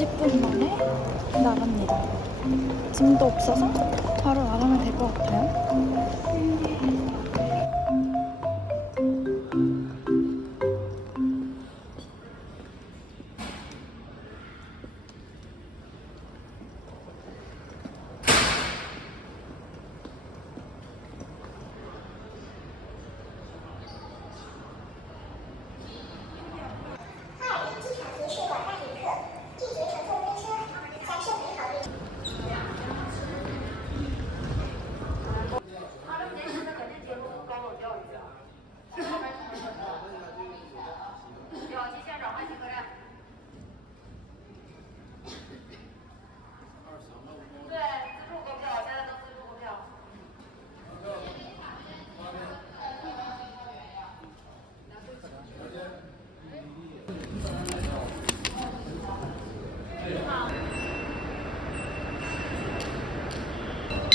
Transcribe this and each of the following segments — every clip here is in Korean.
20분 만에 나갑니다. 짐도 없어서 바로 나가면 될 것 같아요.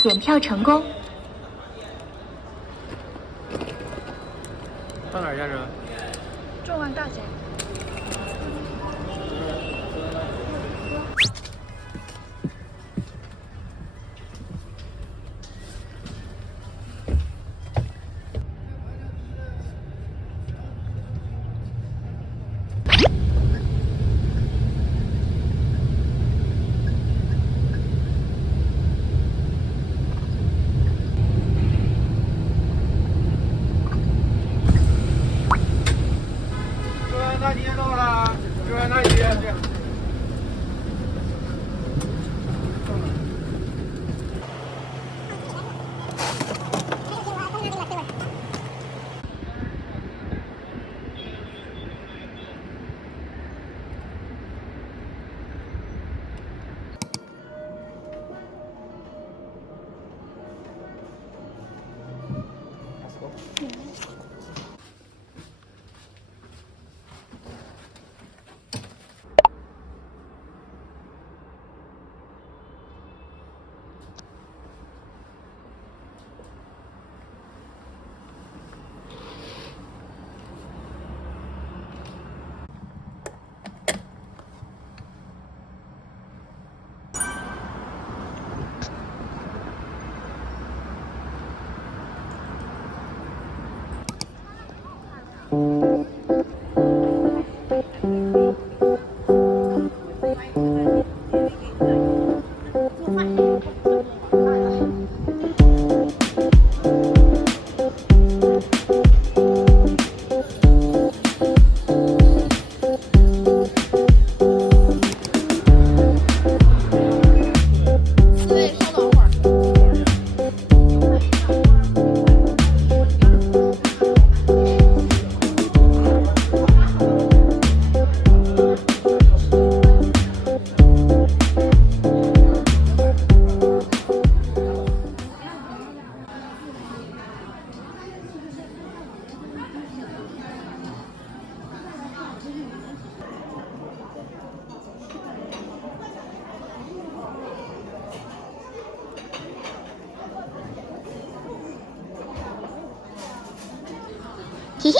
检票成功。到哪儿下车？中安大街。大街到了，中央大街。嘿嘿。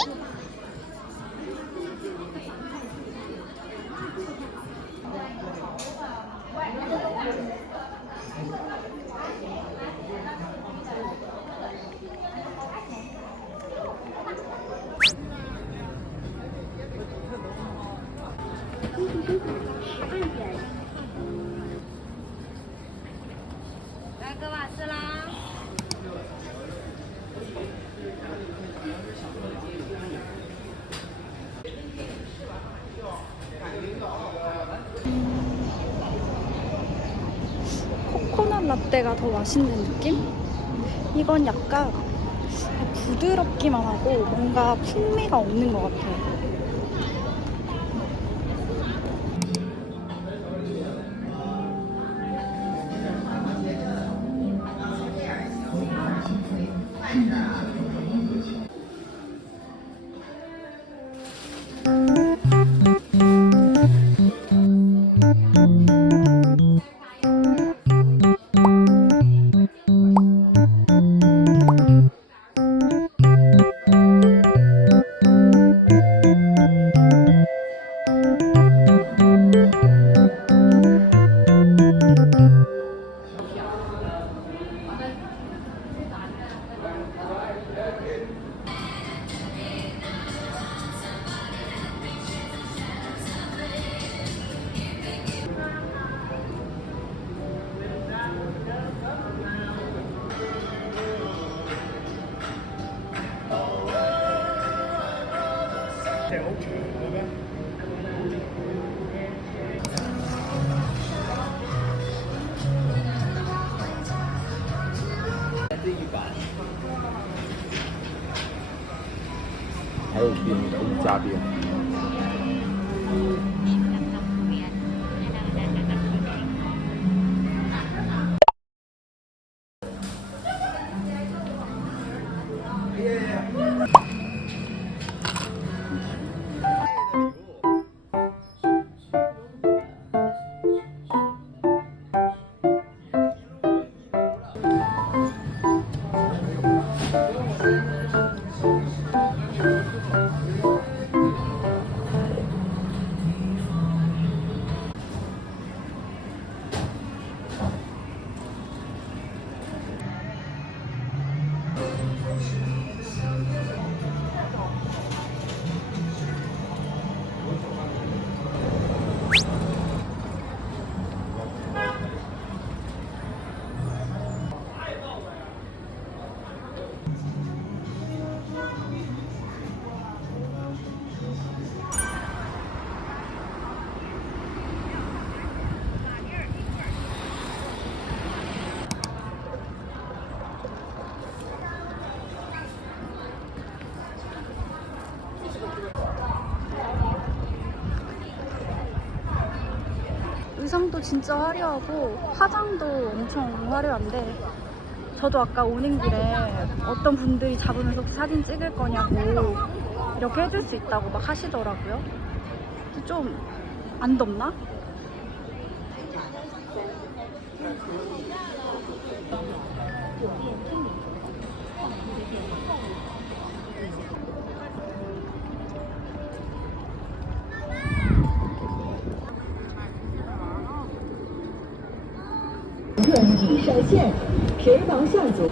来，格瓦斯啦！코코넛 라떼가 더 맛있는 느낌? 이건 약간 부드럽기만 하고 뭔가 풍미가 없는 것 같아요. 还有冰的无加冰。 의상도 진짜 화려하고 화장도 엄청 화려한데 저도 아까 오는 길에 어떤 분들이 잡으면서 사진 찍을 거냐고 이렇게 해줄 수 있다고 막 하시더라고요. 좀 안 덥나?已上线，皮毛向左。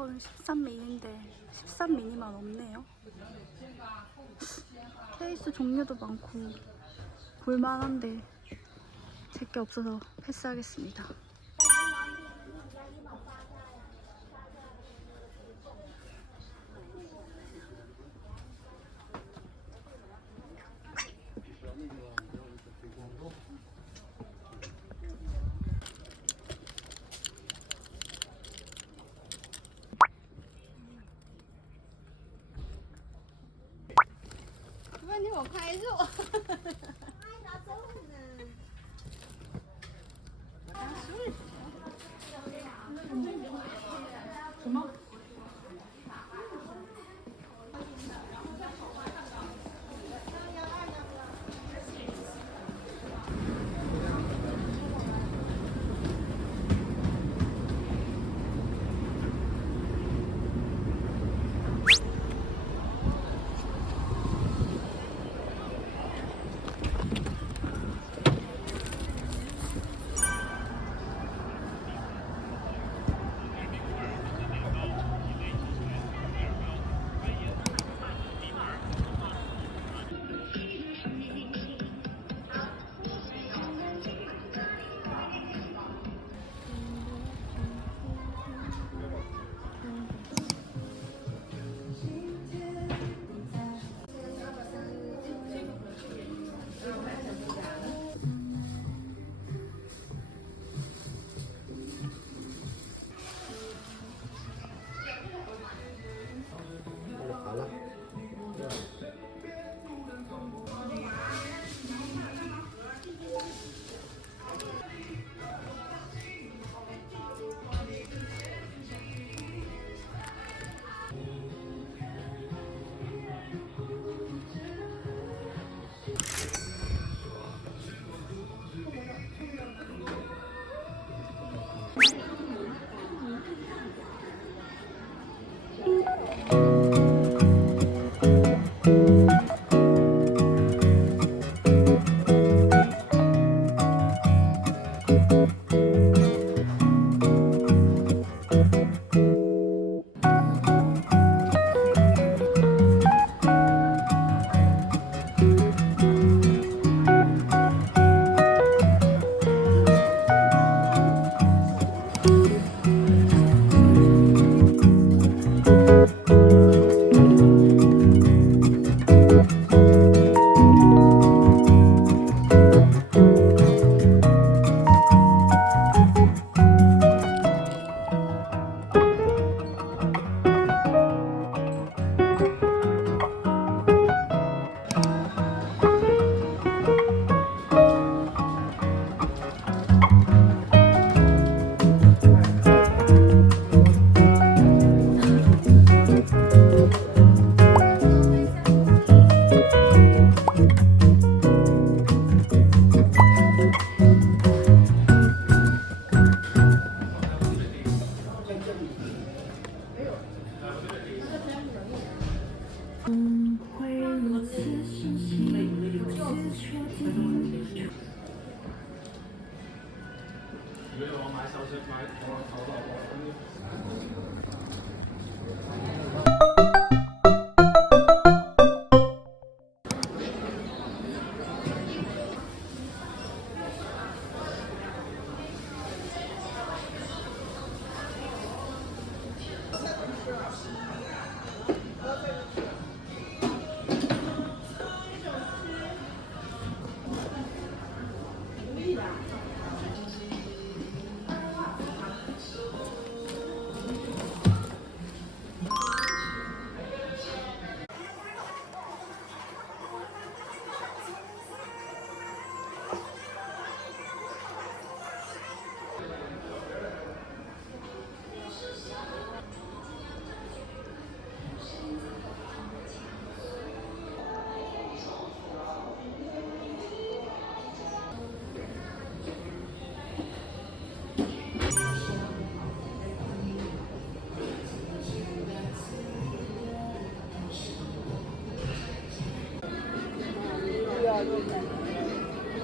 저는 13미니인데 13미니만 없네요. 케이스 종류도 많고 볼만한데 제게 없어서 패스하겠습니다.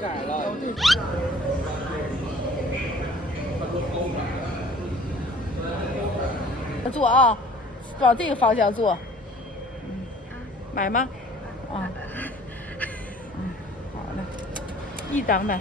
改了。坐啊，往这个方向坐。买吗？啊。好嘞，一张买。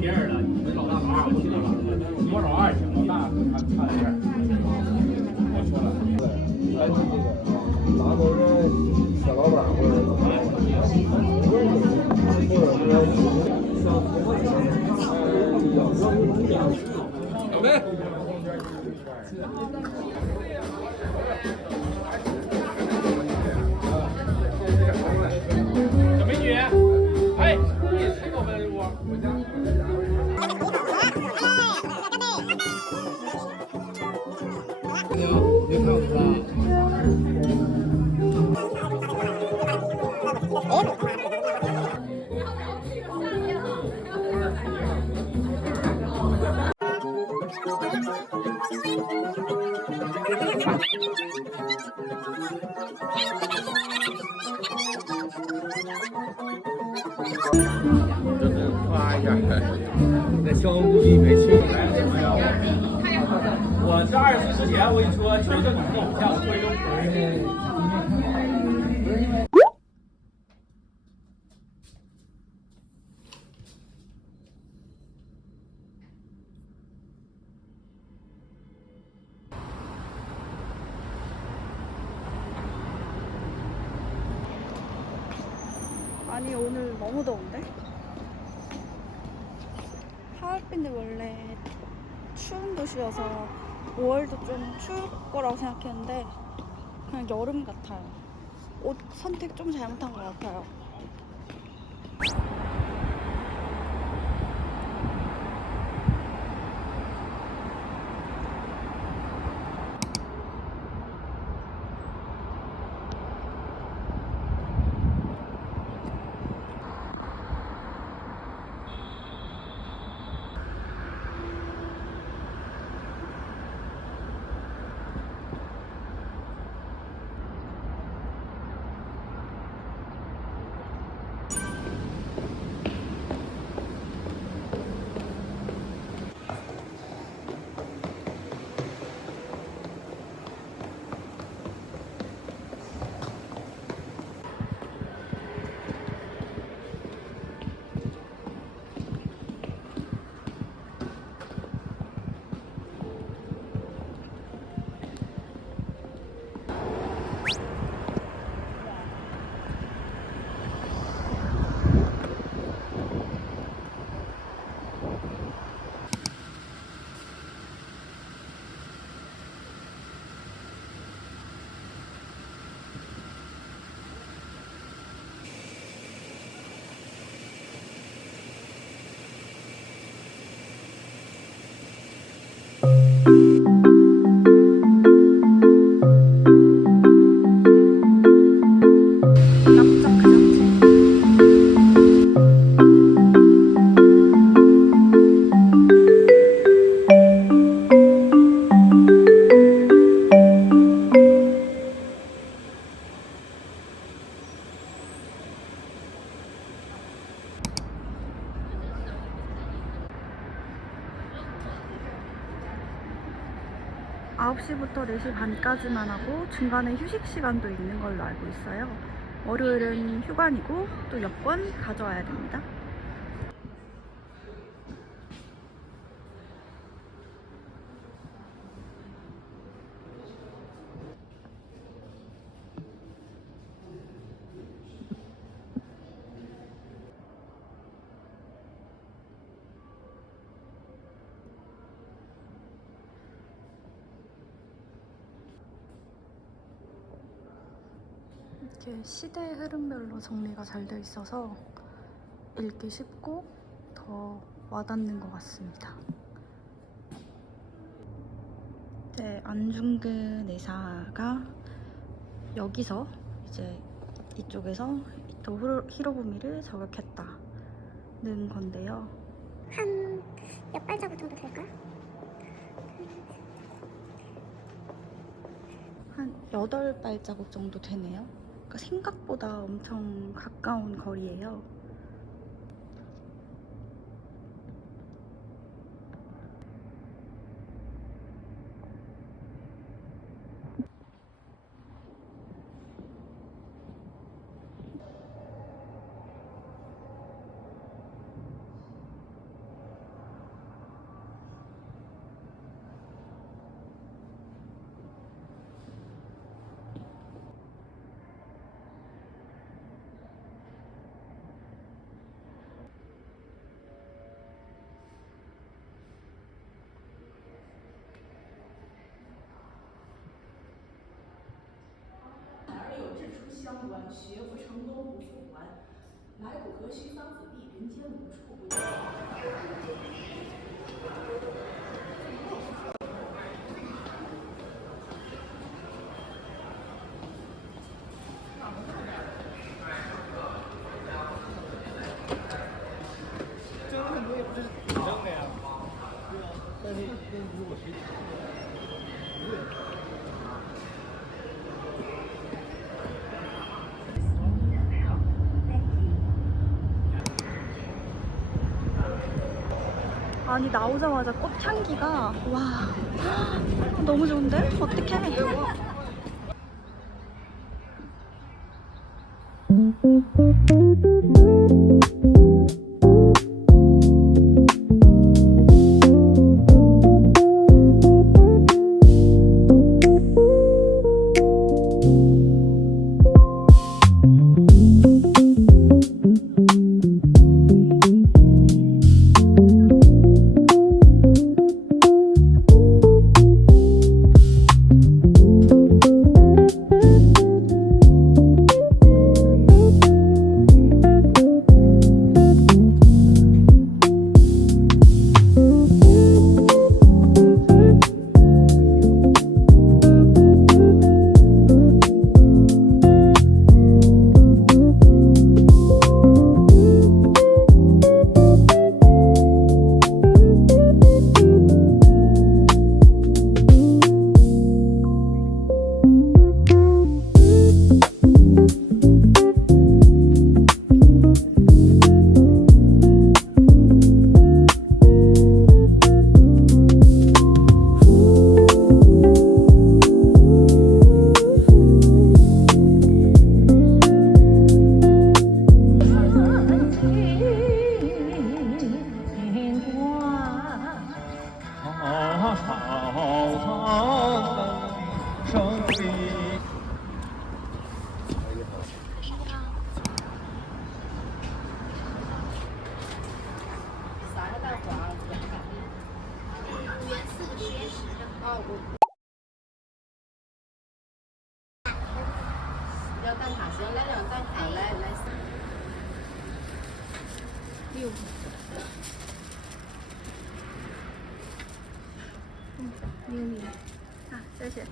别人的，你们老大老二我听到了，我老二行，老大差点。我说了，来自这个拿头的小老板或者小梅。小美女，哎，你谁给我们的锅？我家。你看我吧。就是夸一下，那消防估计没去过来怎么样？我是20岁之前，我跟你说，确实你跟我下午会用。아니 오늘 너무 더운데? 하얼빈이 원래 추운 도시여서 5월도 좀 추울 거라고 생각했는데 그냥 여름 같아요. 옷 선택 좀 잘못한 것 같아요. (9시부터) 4시 반까지만 하고 중간에 휴식 시간도 있는 걸로 알고 있어요. 월요일은 휴관이고 또 여권 가져와야 됩니다. 이렇게 시대 흐름별로 정리가 잘 돼 있어서 읽기 쉽고 더 와닿는 것 같습니다. 이제 안중근 의사가 여기서 이제 이쪽에서 이토 히로부미를 저격했다는 건데요. 한 몇 발자국 정도 될까? 한 8발자국 정도 되네요. 그러니까 생각보다 엄청 가까운 거리예요. 相关，学不成功无所还。来古何须桑梓地，人间无处不有。아니 나오자마자 꽃향기가 와 너무 좋은데? 어떡해. 미우미. 아, 谢谢.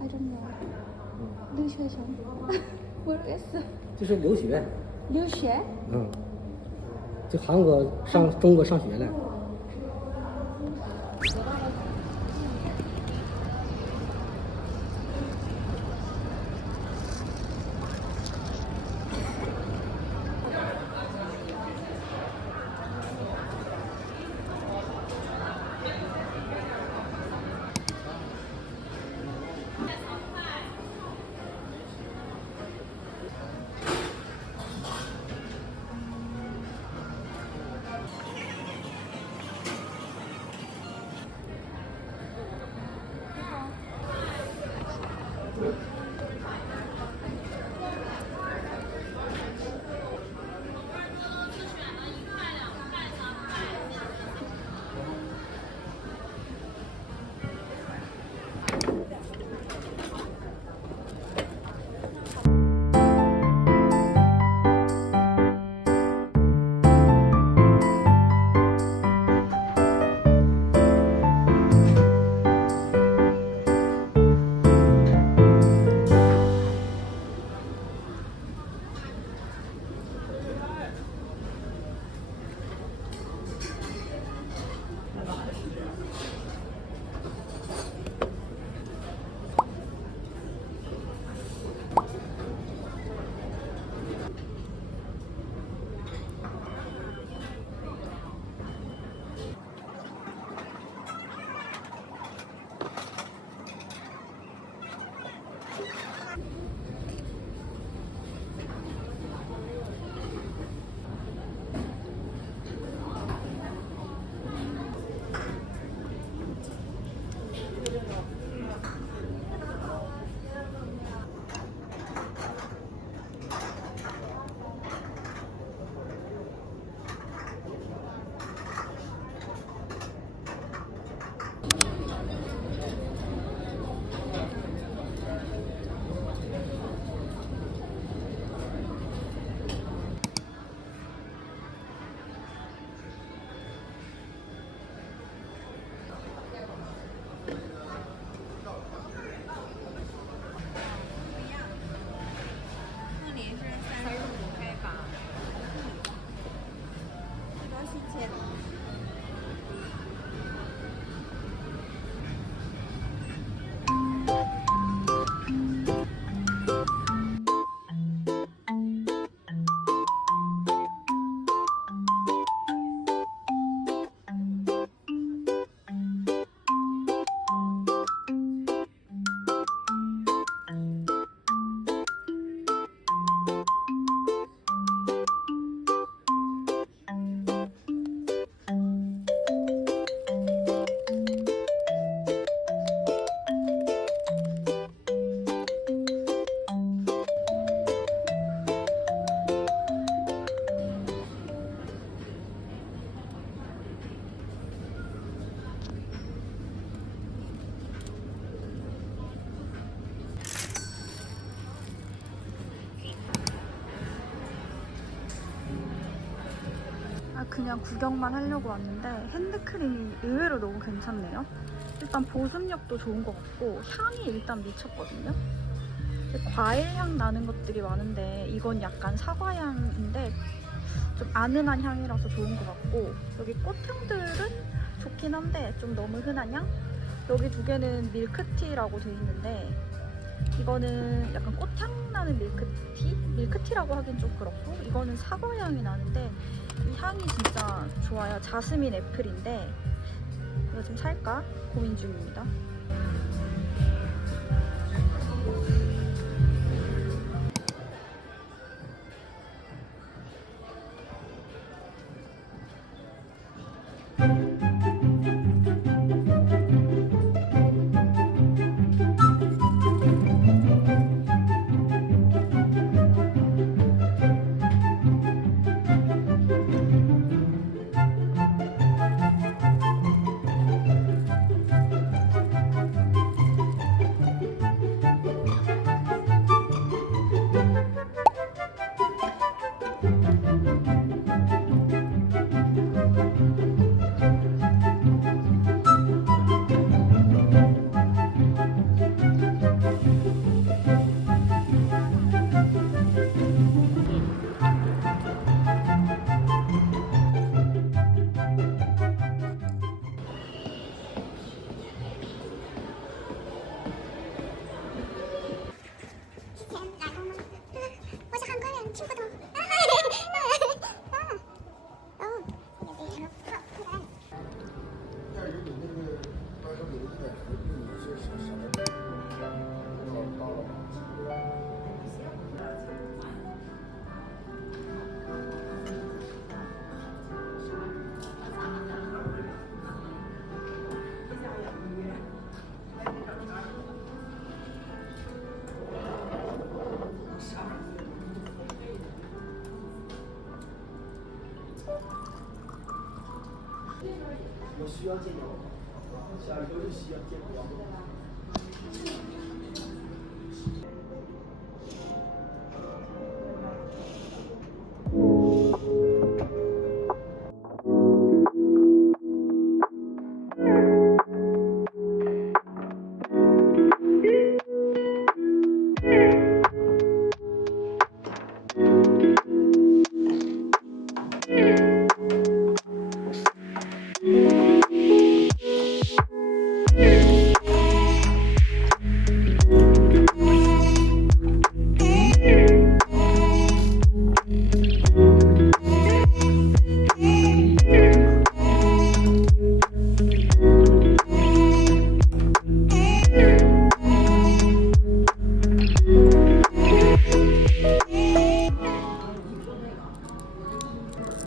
I don't know. 留学生. 모르겠어. 就是留学，留学?就韩国上中国上学了。 그냥 구경만 하려고 왔는데 핸드크림이 의외로 너무 괜찮네요. 일단 보습력도 좋은 것 같고 향이 일단 미쳤거든요. 과일 향 나는 것들이 많은데 이건 약간 사과향인데 좀 아늑한 향이라서 좋은 것 같고, 여기 꽃향들은 좋긴 한데 좀 너무 흔한 향? 여기 두 개는 밀크티라고 돼 있는데 이거는 약간 꽃향 나는 밀크티? 밀크티라고 하긴 좀 그렇고, 이거는 사과향이 나는데 이 향이 진짜 좋아요. 자스민 애플인데 이거 좀 살까 고민 중입니다.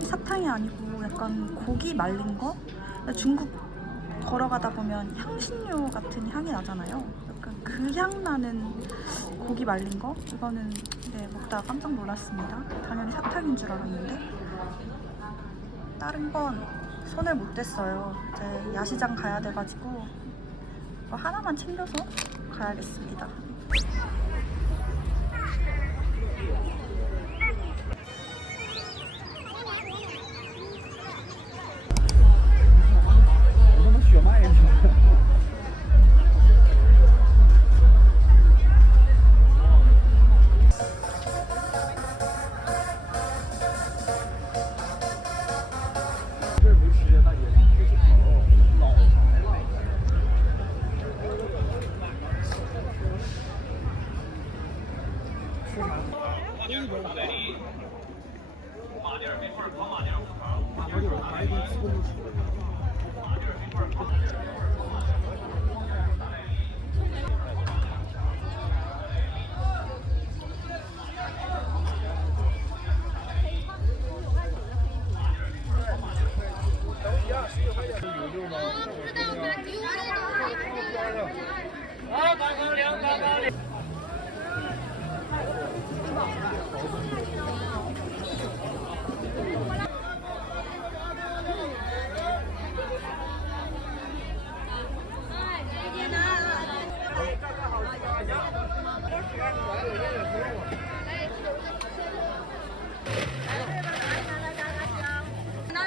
사탕이 아니고 약간 고기 말린 거? 중국 걸어가다 보면 향신료 같은 향이 나잖아요. 약간 그 향 나는 고기 말린 거? 이거는 네, 먹다가 깜짝 놀랐습니다. 당연히 사탕인 줄 알았는데 다른 건 손을 못 댔어요. 이제 야시장 가야 돼가지고 이거 하나만 챙겨서 가야겠습니다.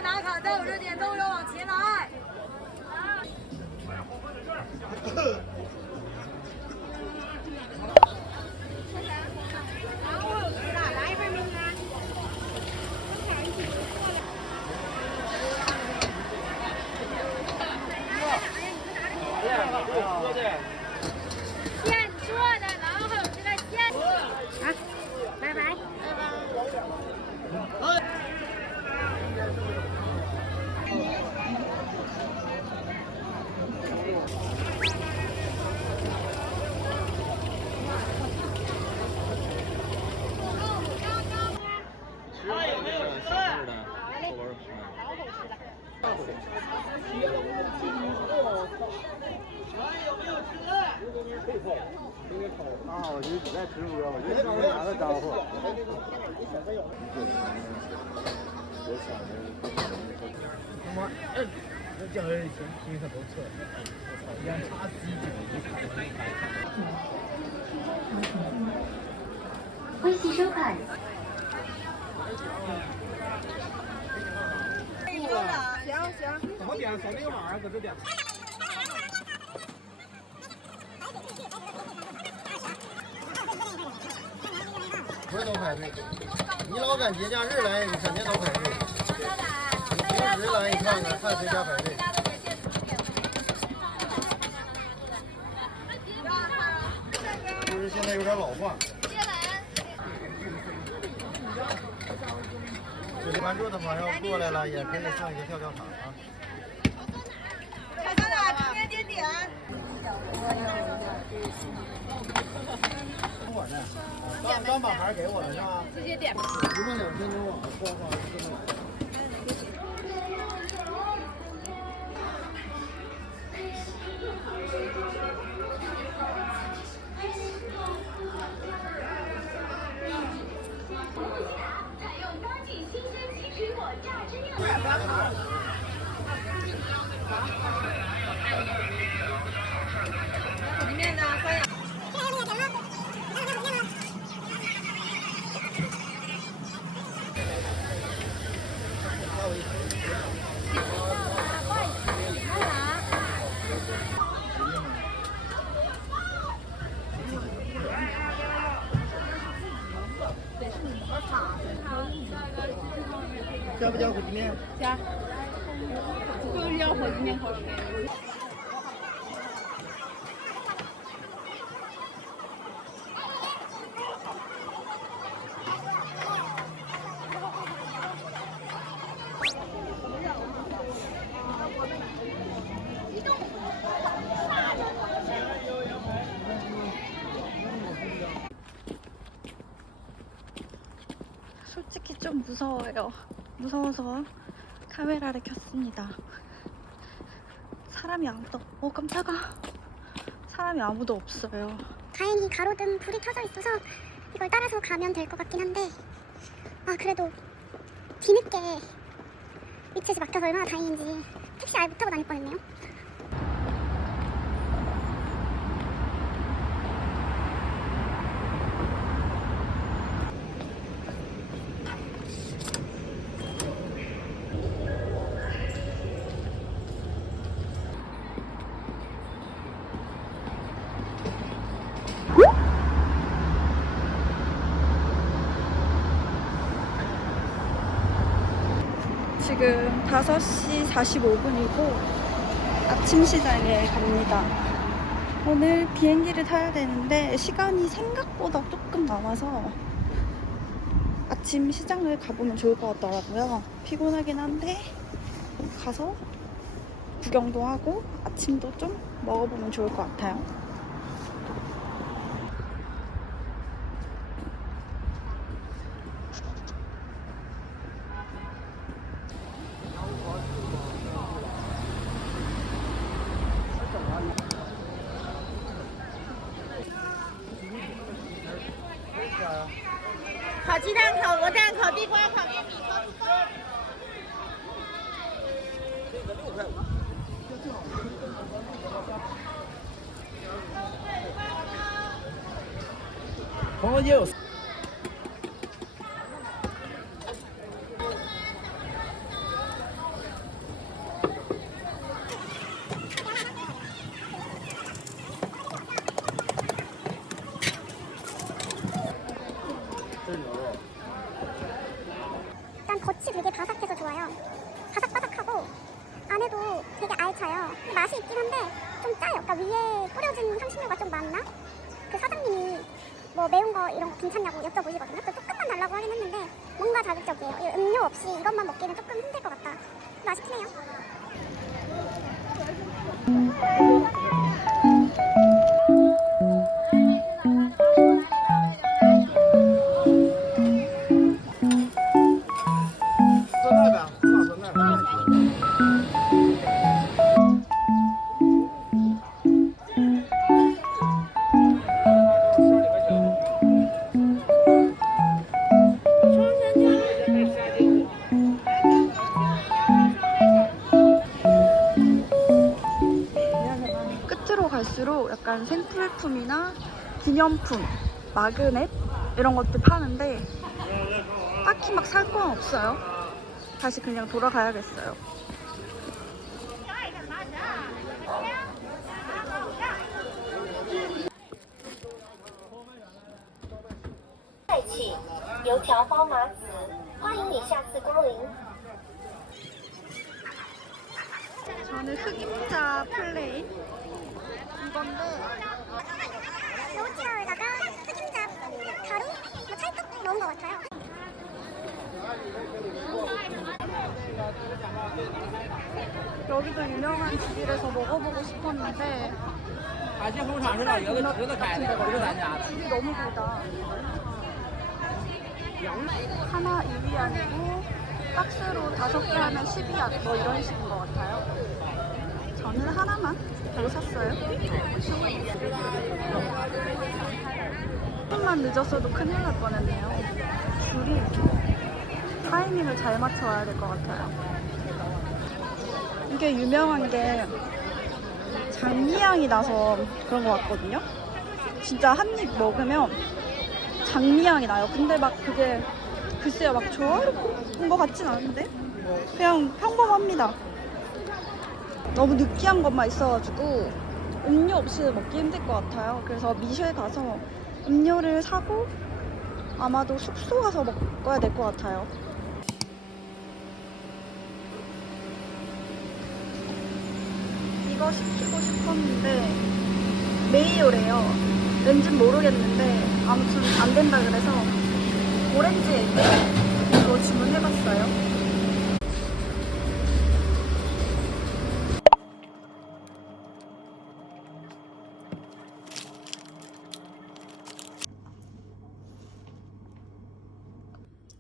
拿卡在我这点都要往前来。现做的，然后还有这个现。啊，拜拜。啊，我就不在直播，我就今天打个招呼。他妈，这叫人先听他都错，连插自己微信收款。怎么点？扫那个码，搁这点。不是都排队，你老赶节假日来，你肯定都排队。你平时来，你看看看谁家排队。就是现在有点老化。有关注的朋友过来了，也可以送一个跳跳卡啊。看看哪，点。刚把牌给我了是吧？直接点。12000多网，不好意思。里面的酸呀。加不加火鸡面？加。就是要火鸡面好吃。솔직히 좀 무서워요. 무서워서 카메라를 켰습니다. 사람이 아무도, 깜짝아. 사람이 아무도 없어요. 다행히 가로등 불이 켜져 있어서 이걸 따라서 가면 될 것 같긴 한데 아 그래도 뒤늦게 위치에서 막혀서 얼마나 다행인지 택시 아예 못 타고 다닐 뻔했네요. 지금 5시 45분이고 아침 시장에 갑니다. 오늘 비행기를 타야 되는데 시간이 생각보다 조금 남아서 아침 시장을 가보면 좋을 것 같더라고요. 피곤하긴 한데 가서 구경도 하고 아침도 좀 먹어보면 좋을 것 같아요. 일단 겉이 되게 바삭해서 좋아요. 바삭바삭하고 안에도 되게 알차요. 맛이 있긴 한데 좀 짜요. 그러니까 위에 뿌려진 향신료가 좀 많나? 그 사장님이 뭐 매운 거 이런 거 괜찮냐고 여쭤보시거든요. 그래서 조금만 달라고 하긴 했는데 뭔가 자극적이에요. 이 음료 없이 이것만 먹기는 조금 힘들 것 같다. 맛있긴 해요. 끝으로 갈수록 약간 생필품이나 기념품, 마그넷 이런 것들 파는데 딱히 막 살 건 없어요. 다시 그냥 돌아가야겠어요. 저는 흑임자 플레인 이건데 요지러에다가 흑임자 가루, 뭐 찰떡 넣은 것 같아요. 여기도 유명한 집이라서 먹어보고 싶었는데 海鲜红场是吧？有个池子开的，不是咱家的。 줄이 너무 길다. 하나 2위안이고 박스로 5개 하면 12안 뭐 이런 식인 것 같아요. 저는 하나만 더 샀어요. 조금만 늦었어도 큰일 날 뻔했네요. 줄이 타이밍을 잘 맞춰야 될 것 같아요. 이게 유명한 게 장미향이 나서 그런 것 같거든요. 진짜 한 입 먹으면 장미향이 나요. 근데 막 그게 글쎄요 막 조화로운 것 같진 않은데 그냥 평범합니다. 너무 느끼한 것만 있어가지고 음료 없이 먹기 힘들 것 같아요. 그래서 미쉐 가서 음료를 사고 아마도 숙소 가서 먹어야 될 것 같아요. 이거 시키고 싶었는데 메이오래요. 왠진 모르겠는데 아무튼 안 된다 그래서 오렌지 이거 주문해봤어요.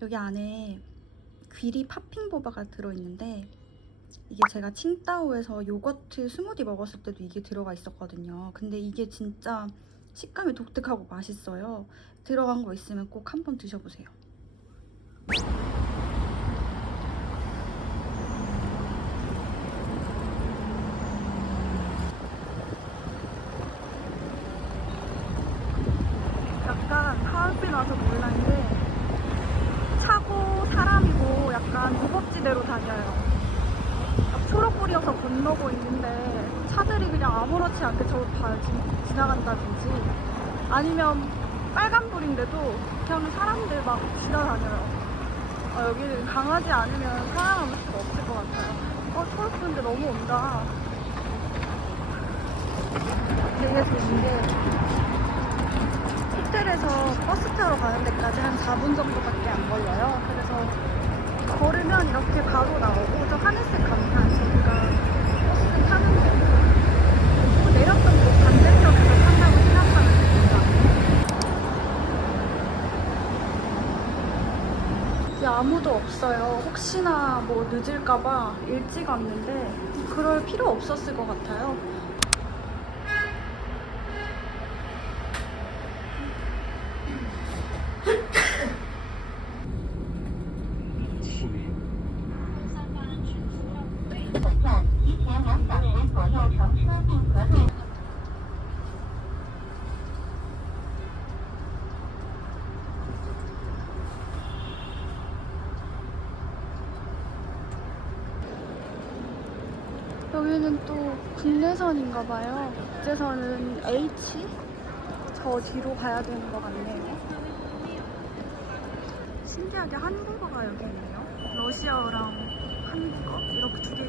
여기 안에 귀리 팥핑보바가 들어있는데 이게 제가 칭따오에서 요거트 스무디 먹었을 때도 이게 들어가 있었거든요. 근데 이게 진짜 식감이 독특하고 맛있어요. 들어간 거 있으면 꼭 한번 드셔보세요. 약간 가을비 나서 몰랐는데 차고 사람이고 약간 무법지대로 다녀요. 초록불이어서 건너고 있는데 차들이 그냥 아무렇지 않게 저를 지나간다든지 아니면 빨간불인데도 그냥 사람들 막 지나다녀요. 여기는 강하지 않으면 살아남을 수가 없을 것 같아요. 초록불인데 너무 온다. 되게 좋은 게 호텔에서 버스 타러 가는 데까지 한 4분 정도밖에 안 걸려요. 그래서 걸으면 이렇게 바로 나오고 저 하늘색 감탄 없어요. 혹시나 뭐 늦을까봐 일찍 왔는데 그럴 필요 없었을 것 같아요. 여기는 또 국내선인가 봐요. 국제선은 H? 저 뒤로 가야 되는 것 같네요. 신기하게 한국어가 여기 있네요. 러시아어랑 한국어 이렇게 두 개